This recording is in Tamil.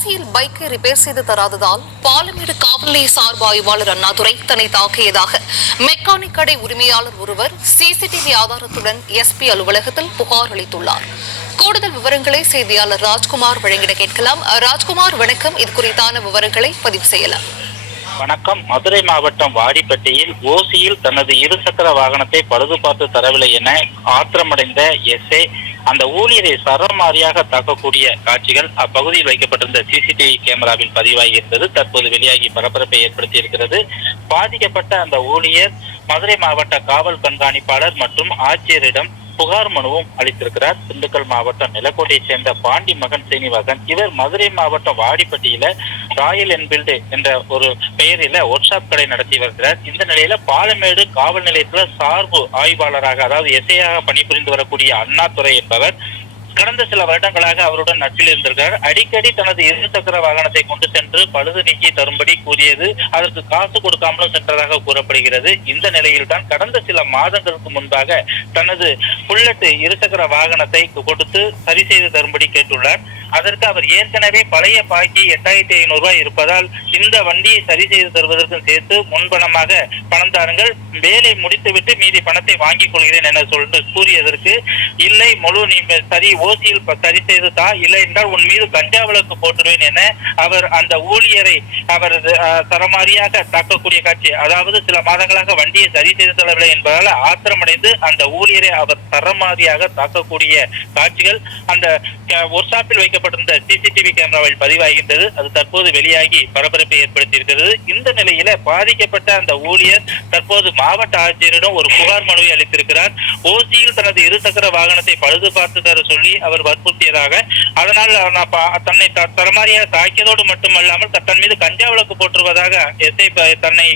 ஓசியில் பைக்கை ரிப்பேர் செய்து தராததால் பாலமேடு காவல் நிலைய சார்பு ஆய்வாளர் அண்ணாதுரை தன்னை தாக்கியதாக. மெக்கானிக் கடை உரிமையாளர் ஒருவர் சிசிடிவி ஆதாரத்துடன் எஸ்பி அலுவலகத்தில் புகார் அளித்துள்ளார். கூடுதல் விவரங்களை செய்தியாளர் ராஜ்குமார் வழங்கிட கேட்கலாம். ராஜ்குமார் வணக்கம். இது குறித்தான விவரங்களை பதிவு செய்யலாம். வணக்கம். மதுரை மாவட்டம் வாடிப்பட்டியில் ஓசியில் தனது இருசக்கர வாகனத்தை பழுது பார்த்து தரவில்லை என ஆத்திரமடைந்த எஸ்ஏ அந்த ஊழியரை சரமாரியாக தாக்கக்கூடிய காட்சிகள் அப்பகுதியில் வைக்கப்பட்டிருந்த சிசிடிவி கேமராவில் பதிவாகி இருந்தது. தற்போது வெளியாகி பரபரப்பை ஏற்படுத்தி இருக்கிறது. பாதிக்கப்பட்ட அந்த ஊழியர் மதுரை மாவட்ட காவல் கண்காணிப்பாளர் மற்றும் ஆட்சியரிடம் புகார் மனுவும் அளித்திருக்கிறார். திண்டுக்கல் மாவட்டம் நிலக்கோட்டையை சேர்ந்த பாண்டி மகன் சீனிவாசன். இவர் மதுரை மாவட்டம் வாடிப்பட்டியில ராயல் என்பீல்டு என்ற ஒரு பெயரில ஒர்க் ஷாப் கடை நடத்தி வருகிறார். இந்த நிலையில பாலமேடு காவல் நிலையத்துல சார்பு ஆய்வாளராக அதாவது எஸ்ஐயாக பணிபுரிந்து வரக்கூடிய அண்ணாதுரை என்பவர் கடந்த சில வருடங்களாக அவருடன் நட்பில் இருந்திருக்கிறார். அடிக்கடி தனது இருசக்கர வாகனத்தை கொண்டு சென்று பழுது நீக்கி தரும்படி கூறியது அதற்கு காசு கொடுக்காமலும் சென்றதாக கூறப்படுகிறது. இந்த நிலையில்தான் கடந்த சில மாதங்களுக்கு முன்பாக தனது புல்லட் இருசக்கர வாகனத்தை கொடுத்து சரி செய்து தரும்படி கேட்டுள்ளார். அதற்கு அவர் ஏற்கனவே பழைய பாக்கி எட்டாயிரத்தி ஐநூறு ரூபாய் இருப்பதால் இந்த வண்டியை சரி செய்து தருவதற்கும் சேர்த்து முன்பணமாக பணம் தாருங்கள். வேலை முடித்துவிட்டு மீதி பணத்தை வாங்கிக் கொள்கிறேன் என சொல்லிட்டு கூறியதற்கு இல்லை முழு நீ சரி ஓசியில் சரி செய்து தா இல்லை என்றால் உன் மீது கஞ்சா விளக்கு போட்டுருவேன் என அவர் அந்த ஊழியரை அவர் தரமாரியாக தாக்கக்கூடிய காட்சி. அதாவது சில மாதங்களாக வண்டியை சரி செய்து தரவில்லை என்பதால் ஆத்திரமடைந்து அந்த ஊழியரை அவர் தரமாரியாக தாக்கக்கூடிய காட்சிகள் அந்த ஒர்க் ஷாப்பில் வைக்கப்பட்டிருந்த சிசிடிவி கேமராவில் பதிவாகின்றது. அது தற்போது வெளியாகி பரபரப்பை ஏற்படுத்தியிருக்கிறது. இந்த நிலையில பாதிக்கப்பட்ட அந்த ஊழியர் தற்போது மாவட்ட ஆட்சியரிடம் ஒரு புகார் மனுவை அளித்திருக்கிறார். ஓசியில் தனது இருசக்கர வாகனத்தை பழுது பார்த்து தர சொல்லி அவர் வற்புறுத்தியதாக. அதனால் தன்னை த- தரமாரியாக தாக்கியதோடு மட்டுமல்லாமல் தன் மீது கஞ்சா விளக்கு போட்டுருவதாக எஸ்ஐ தன்னை